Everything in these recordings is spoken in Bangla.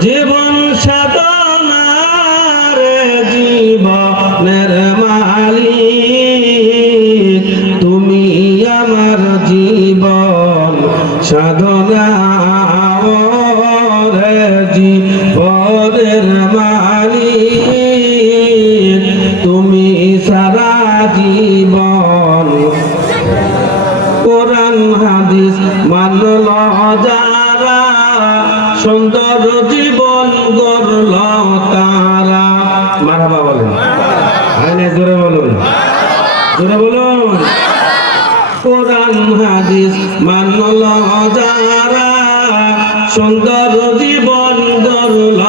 জীবন সাধনার জীবনের মালিক। তুমি আমার জীবন সাধনা জীবনের মালিক। তুমি সারা জীবন কোরআন, হাদিস মানল যারা সুন্দর জীবন গড়ল তারা। মারাবা বলেন। হয় জোরে বলুন। জোরে বলুন। কোরআন, হাদিস মানল যারা, সুন্দর জীবন গড়ল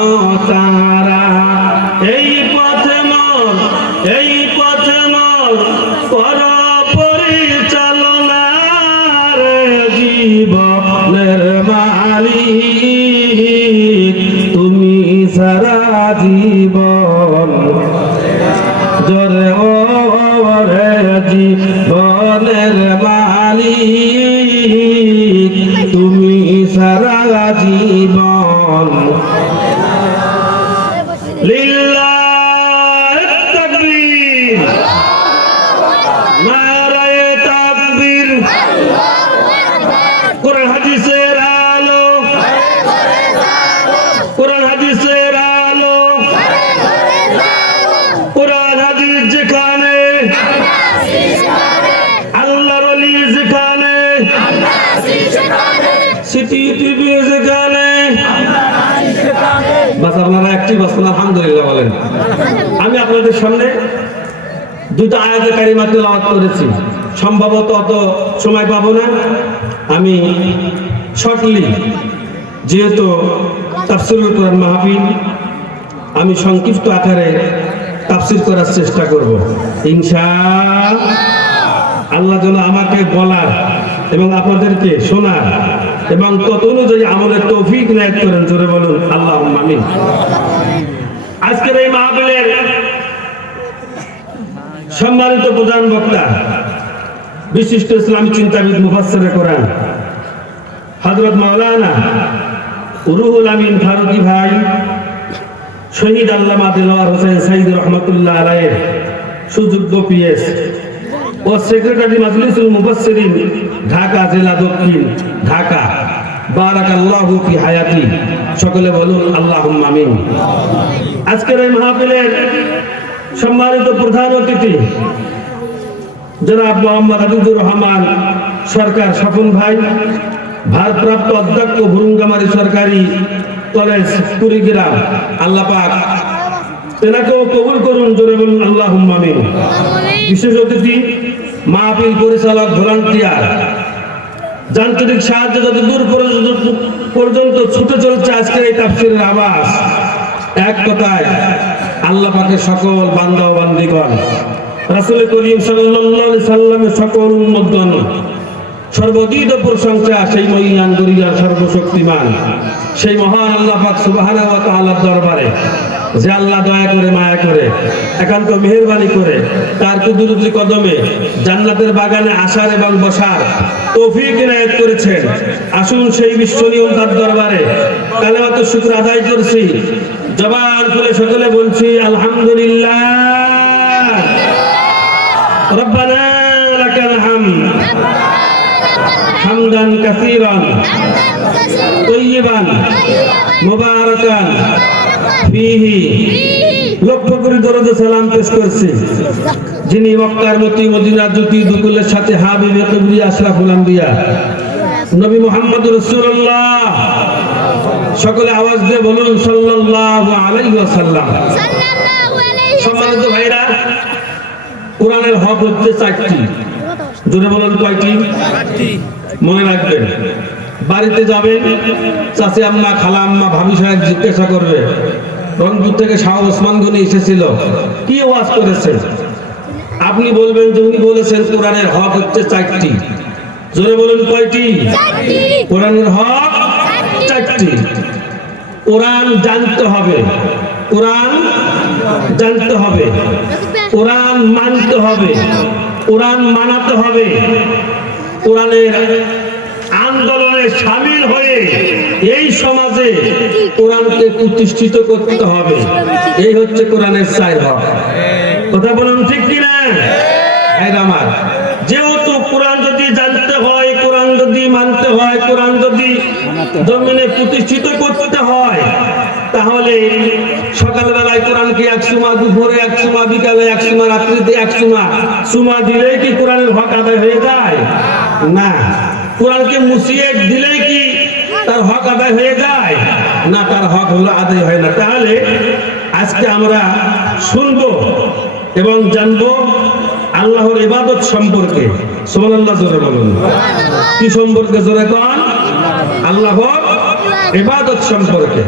তারা। এই পথে মন এই পথে মন কর পরিচালনা রে তাকবীর। নারায়ে তাকবীর। কোরআন হাদিসের আলো। কোরআন হাদিসের আলো। কোরআন হাদিস যেখানে। আল্লাহর ওলি টিভি যেখানে। বাস আপনারা একটি বসুন আলহামদুলিল্লাহ বলেন। আমি আপনাদের সামনে দুটো আয়াতে কারিমা তেলাওয়াত করেছি। সম্ভবত অত সময় পাবো না। আমি শর্টলি যেহেতু তাফসিরুল কোরআন মাহফিল, আমি সংক্ষিপ্ত আকারে তাফসির করার চেষ্টা করব। ইনশা আল্লাহ যেন আমাকে বলার এবং আপনাদেরকে শোনার এবং তত অনুযায়ী আমলের তৌফিক নায়ক করেন। জোরে বলুন আল্লাহ আমিন। আজকের এই মাহফিলের সম্মানিত প্রধান বক্তা, বিশিষ্ট ইসলামী চিন্তাবিদ মুফাসসিরে কোরআন, হযরত মাওলানা রুহুল আমিন ফারুকি ভাই, শহীদ আল্লামা দিলওয়ার হোসেন সাইদ রহমতুল্লাহ আলাইয়ের সুযোগ্য পিএস ও সেক্রেটারি মাজলিসুল মুফাসসিরিন ঢাকা, জেলা দক্ষিণ ঢাকা। বারাকাল্লাহু ফি হায়াতি। সকলে বলুন আল্লাহুম্মা আমিন। আজকের এই মাহফিলের সম্মানিত প্রধান অতিথি জনাব মোহাম্মদ আদিদুর রহমান সরকার স্বপন ভাই ভারপ্রাপ্ত অধ্যক্ষ ভুরুঙ্গামারি সরকারি কলেজ কুড়িগ্রাম আল্লাহ পাক তেনাকেও কবুল করুন জোরে বলুন আল্লাহ বিশেষ অতিথি মাহফিল পরিচালক ভলান্টিয়ার। যান্ত্রিক সাহায্য যত দূর পর্যন্ত পর্যন্ত ছুটে চলছে আজকের এই তাফসিরের আবাস এক কথায় আল্লাহ পাকের সকল বান্দা ও বান্দিগণ, রাসূল করিম সাল্লাল্লাহু সাল্লামের সকল উম্মতগণ সর্বদিত প্রশংসা সেই মহিয়ান গরিয়ান সর্বশক্তিমান, সেই মহান আল্লাহ পাক সুবহানাহু ওয়া তাআলার দরবারে, যে আল্লাহ দয়া করে, মায়া করে, একান্ত মেহেরবানি করে, তার কুদরতি কদমে জান্নাতের বাগানে আসার এবং বসার তৌফিক ইনায়েত করেছেন। আসুন সেই বিশ্ব তার দরবারে কালেমাত শুক্র আদায় করছি। জবান করে সকলে বলছি, আলহামদুলিল্লাহ। রব্বানা করে দরুদ সালাম পেশ করছি। যিনি মক্কার মতি মদিনা জ্যোতি, দুকুলের সাথে হাবিব কবরি আশরাফুল আম্বিয়া। নবী মোহাম্মদ রাসূলুল্লাহ। সকলে আওয়াজ দিয়ে বলুন সাল্লাল্লাহু আলাইহি ওয়াসাল্লাম। সম্মানিত ভাইরা কোরআনের হক হচ্ছে চারটি। জোরে বলুন কয়টি? মনে রাখবেন বাড়িতে যাবেন চাচি আম্মা খালা আম্মা ভাবি সাহেব জিজ্ঞাসা করবে রংপুর থেকে শাহ ওসমান গনি এসেছিল কি ওয়াজ করেছে আপনি বলবেন যে উনি বলেছেন কোরআনের হক হচ্ছে চারটি। জোরে বলুন কয়টি? কোরআনের হক চারটি। কোরআন জানতে হবে। কোরআন জানতে হবে। কোরআন মানতে হবে। কোরআন মানাতে হবে। কোরআনের আন্দোলনে সামিল হয়ে এই সমাজে কোরআনকে প্রতিষ্ঠিত করতে হবে। এই হচ্ছে কোরআনের চাই হক কথা বলুন ঠিক কিনা ভাইরা আমার যেহেতু কোরআন যদি জানতে হয় কোরআন যদি মানতে হয়, কোরআন যদি জমিনে প্রতিষ্ঠিত করতে হয়, তাহলে সকালবেলায় কোরআনকে এক সুমা, দুপুরে এক সুমা, বিকালে এক সুমা, রাত্রিতে এক সুমা সুমা দিলেই কি কোরআনের হক আদায় হয়ে যায়? না। কোরআনকে মুছিয়ে দিলেই কি তার হক আদায় হয়ে যায়? না, তার হক হলো আদায় হয় না। তাহলে আজকে আমরা শুনব এবং জানব আল্লাহর ইবাদত সম্পর্কে সুবহানাল্লাহ জোরে বলুন। কি সম্পর্কে জোরে কন? আল্লাহর ইবাদত সম্পর্কে।